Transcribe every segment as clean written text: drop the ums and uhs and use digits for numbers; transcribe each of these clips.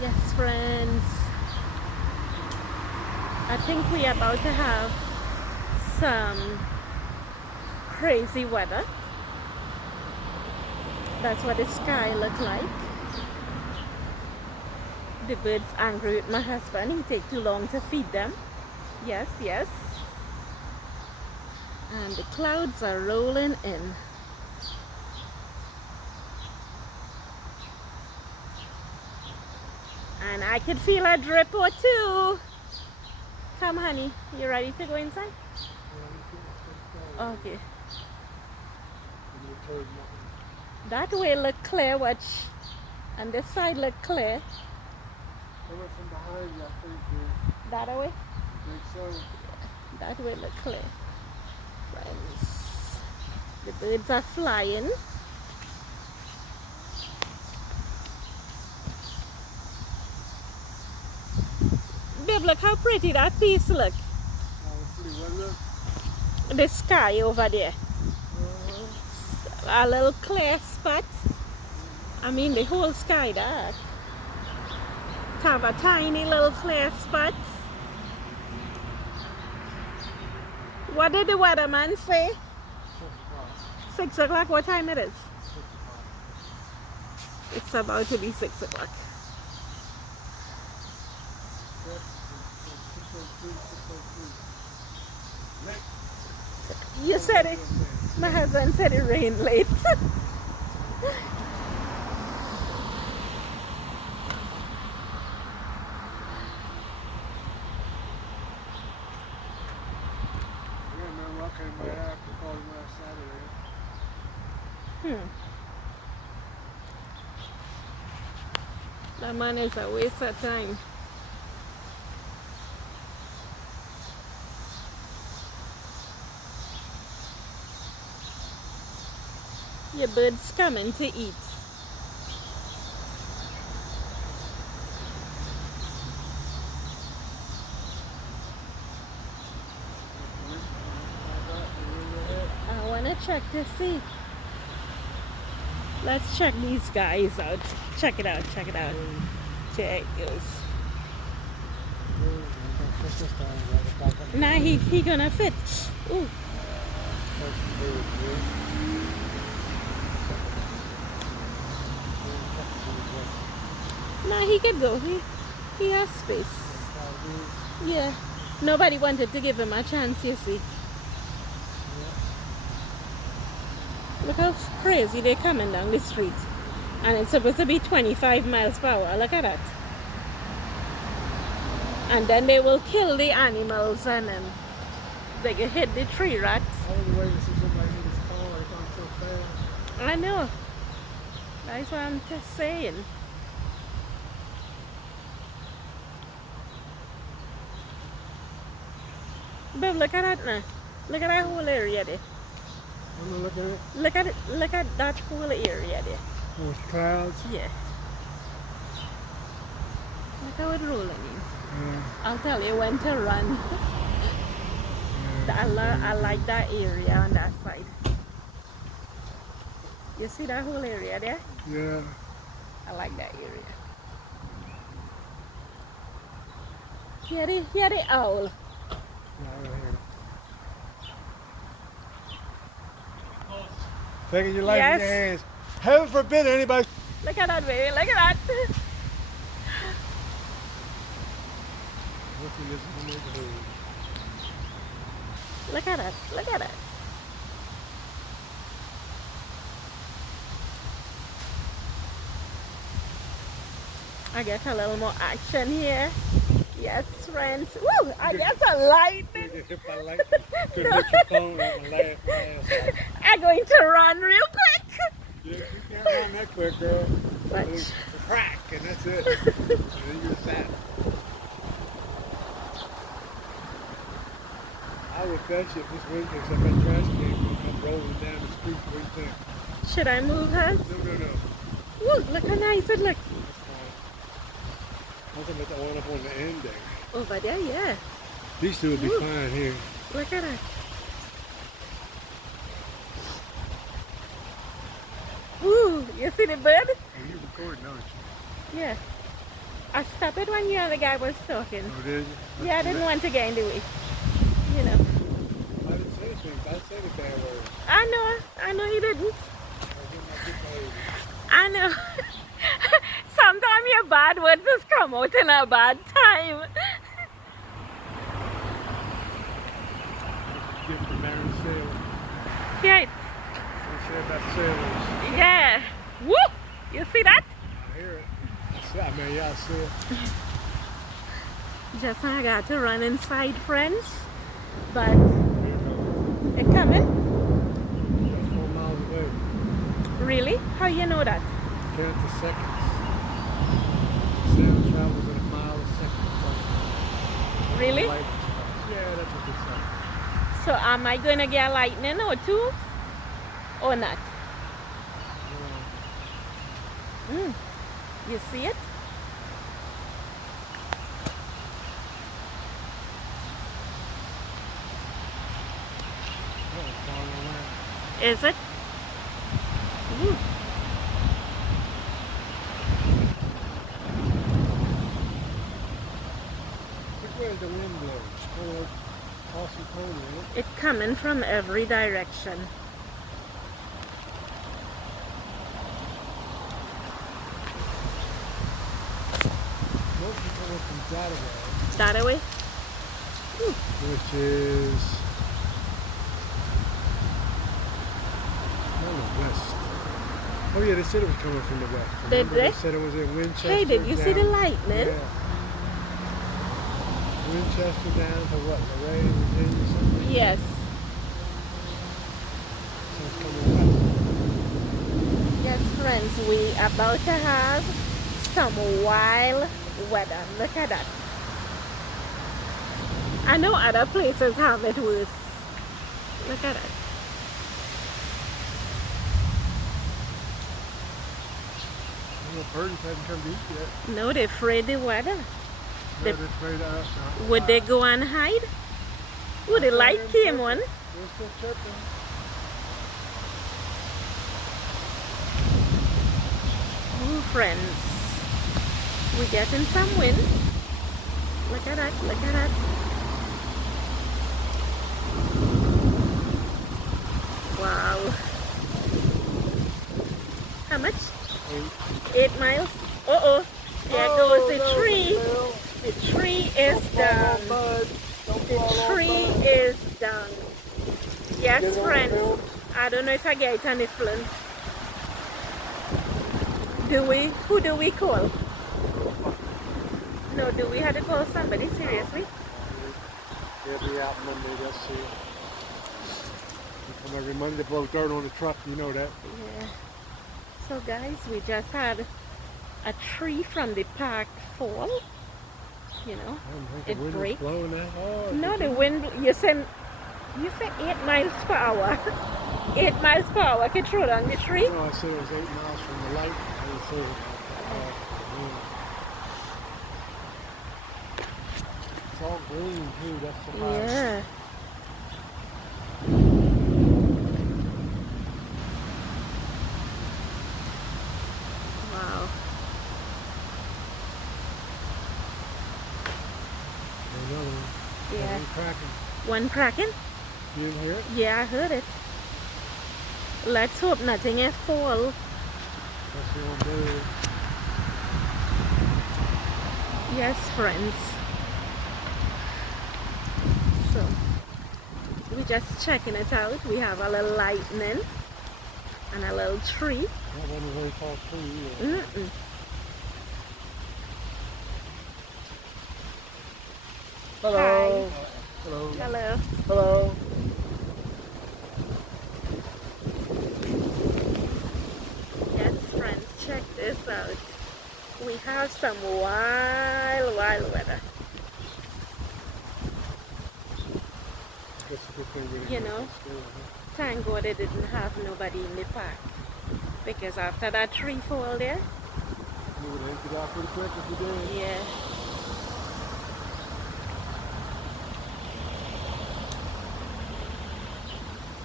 Yes, friends. I think we're about to have some crazy weather. That's what the sky look like. The birds angry with my husband. He take too long to feed them. Yes, yes. And the clouds are rolling in. And I could feel a drip or two. Come, honey. You ready to go inside? Okay. That way look clear, watch. And this side look clear. Coming from behind you, I think, That way? I think so. That way look clear. Friends. The birds are flying. Babe, look how pretty that piece look. The sky over there. A little clear spot. I mean the whole sky dark. Have a tiny little clear spot. What did the weatherman say? 6 o'clock. What time it is? It's about to be 6 o'clock. You said it. My husband said it rained late. That man is a waste of time. Your bird's coming to eat. I want to check to see. Let's check these guys out. Check it out, check it out. There it goes. Nah, he gonna fit. Ooh. Nah, he could go. He has space. Yeah. Nobody wanted to give him a chance, you see. Look how crazy they're coming down the street. And it's supposed to be 25 miles per hour. Look at that. And then they will kill the animals and then they can hit the tree rats. I was waiting to see somebody hit his car. It gone so fast. I know. That's what I'm just saying. Babe, look at that now. Look at that whole area there. I'm looking at it. Look at it. Look at that whole area there. With clouds. Yeah. Look how it's rolling in. Yeah. I'll tell you when to run. I like that area on that side. You see that whole area there? Yeah. I like that area. Hear the owl. Yeah, I hear it. Taking your life in your hands. Heaven forbid anybody. Look at that, baby. Look at that. Look at that. Look at that. I get a little more action here. Yes, friends. Woo! I get a lightning. No. I'm going to run real quick. Yeah, you can't run that quick, girl. Watch. Crack, and that's it. And then you're sad. I would bet you if this wind picks up, that trash can will come rolling down the street. What do you think? Should I move her? No. Woo, look how nice it looks. I'm talking about the one up on the end there. Over there, yeah. These two would be Woo. fine here. Look at that. Woo, you see the bird? And you're recording, aren't you? Yeah. I stopped it when you and the guy was talking. Oh, did you? Yeah, I didn't want to get in the way. You know. I didn't say anything. I said a bad word. I know he didn't. I did not get paid. I know. Sometimes your bad words just come out in a bad time. Gift from Mary Sailor. Yeah. They say about sailors. Yeah. Woo! You see that? I hear it. I mean, yeah, I see it. Just I got to run inside, friends. But Here it comes. it coming? That's 4 miles away. Really? How you know that? Count the seconds. Sound travels at a mile a second. Really? Light express. Yeah, that's what they say. So am I gonna get lightning or two? Or not? Yeah. You see it? Oh, it's falling around. Is it? Ooh. Which way is the wind blowing? It's kind of like awesome cold, isn't it? It's coming from every direction. Mostly coming from that way. That away? Which is west. Oh yeah, they said it was coming from the west. Did Remember they? They said it was in Winchester. Hey, did you see the down- lightning? Yeah. Winchester down to what? Lorraine, Virginia, something? Yes. So it's coming west. Yes, friends, we about to have some wild weather. Look at that. I know other places have it worse. Look at it. The birds haven't come to eat yet. No, they're afraid the weather. They're afraid of us. Huh? Would they go and hide? Would the light came on? They're still chirping. Ooh, friends. We're getting some wind. Look at that, look at that. Wow. How much? 8 miles? Uh-oh. There goes the tree. The tree is down. The tree is down. Yes, friends. I don't know if I get it on the phone. Who do we call? No, do we have to call somebody? Seriously? They'll be out Monday, they'll see it. They come every Monday to blow dirt on the truck, you know that. Yeah. So guys, we just had a tree from the park fall. You know, I don't think it the wind breaks. was blowing that hard. No, the wind. You said 8 miles per hour. 8 miles per hour can throw down the tree. No, I said it was 8 miles from the light. I didn't say it. It's all green too, that's the fire. Yeah. Wow. Another one. Yeah. One cracking. One cracking? You didn't hear it? Yeah, I heard it. Let's hope nothing will fall. That's the old bird. Yes, friends. So, we're just checking it out. We have a little lightning and a little tree. That wasn't a very tall tree either. Mm-mm. Hello. Hi. Hello. Hello. Hello. Yes, friends, check this out. We have some wild weather. That's a good thing we didn't You get know, this day, huh? Thank God they didn't have nobody in the park. Because after that tree fall there, You would have get out pretty quick if you did. yeah.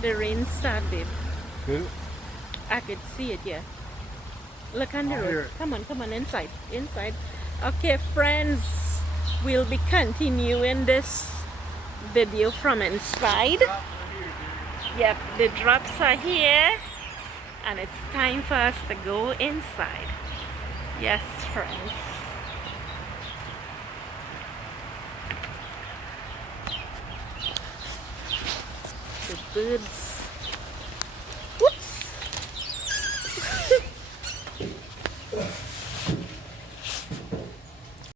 The rain started. Did it? I could see it, yeah. Look on the I hear road. it. Come on, inside. Inside. Okay, friends, we'll be continuing this video from inside. Yep, the drops are here and it's time for us to go inside. Yes, friends. The birds